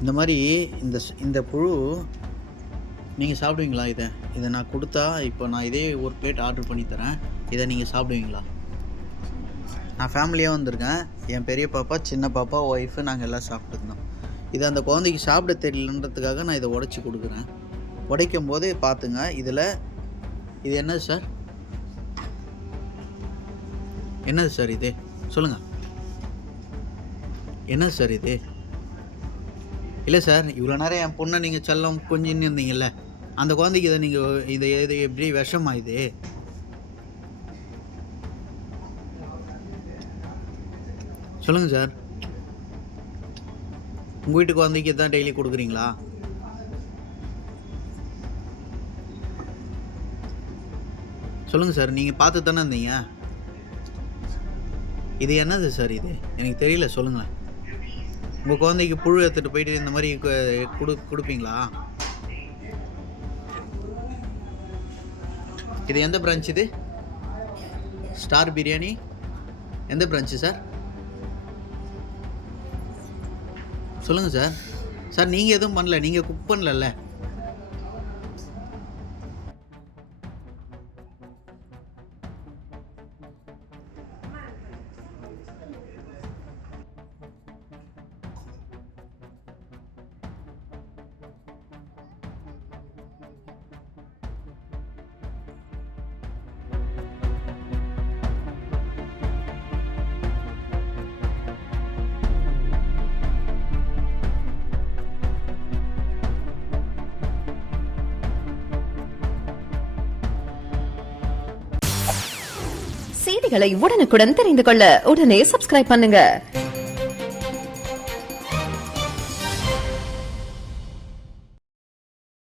இந்த மாதிரி இந்த புழு நீங்கள் சாப்பிடுவீங்களா? இதை நான் கொடுத்தா, இப்போ நான் இதே ஒரு பிளேட் ஆர்டர் பண்ணி தரேன். இதை நீங்கள் சாப்பிடுவீங்களா? நான் ஃபேமிலியாக வந்திருக்கேன். என் பெரிய பாப்பா, சின்ன பாப்பா, ஒய்ஃபு, நாங்கள் எல்லாம் சாப்பிட்டுருந்தோம். இது அந்த குழந்தைக்கு சாப்பிட தெரியலன்றதுக்காக நான் இதை உடைச்சி கொடுக்குறேன். உடைக்கும் போது பார்த்துங்க, இது என்னது சார்? என்னது சார் இது? சொல்லுங்கள். என்னது சார் இது? இல்லை சார், இவ்வளோ நேரம் என் பொண்ணை நீங்கள் செல்லம் கொஞ்சின்னு இருந்தீங்கல்ல, அந்த குழந்தைக்கு இது எப்படி விஷமா இது? சொல்லுங்கள் சார். உங்கள் வீட்டு குழந்தைக்கு தான் டெய்லி கொடுக்குறீங்களா? சொல்லுங்கள் சார், நீங்கள் பார்த்து தானே இருந்தீங்க. இது என்னது சார்? இது எனக்கு தெரியல, சொல்லுங்களேன். உங்கள் குழந்தைக்கு புழு எடுத்துகிட்டு போயிட்டு இந்த மாதிரி கொடுப்பீங்களா? இது எந்த பிரான்ச்? இது ஸ்டார் பிரியாணி எந்த பிரான்ச்சு சார்? சொல்லுங்கள் சார். சார், நீங்கள் எதுவும் பண்ணல, நீங்கள் குக் பண்ணலல்ல? செய்திகளை உடனுக்குடன் தெரிந்து கொள்ள உடனே சப்ஸ்கிரைப் பண்ணுங்க.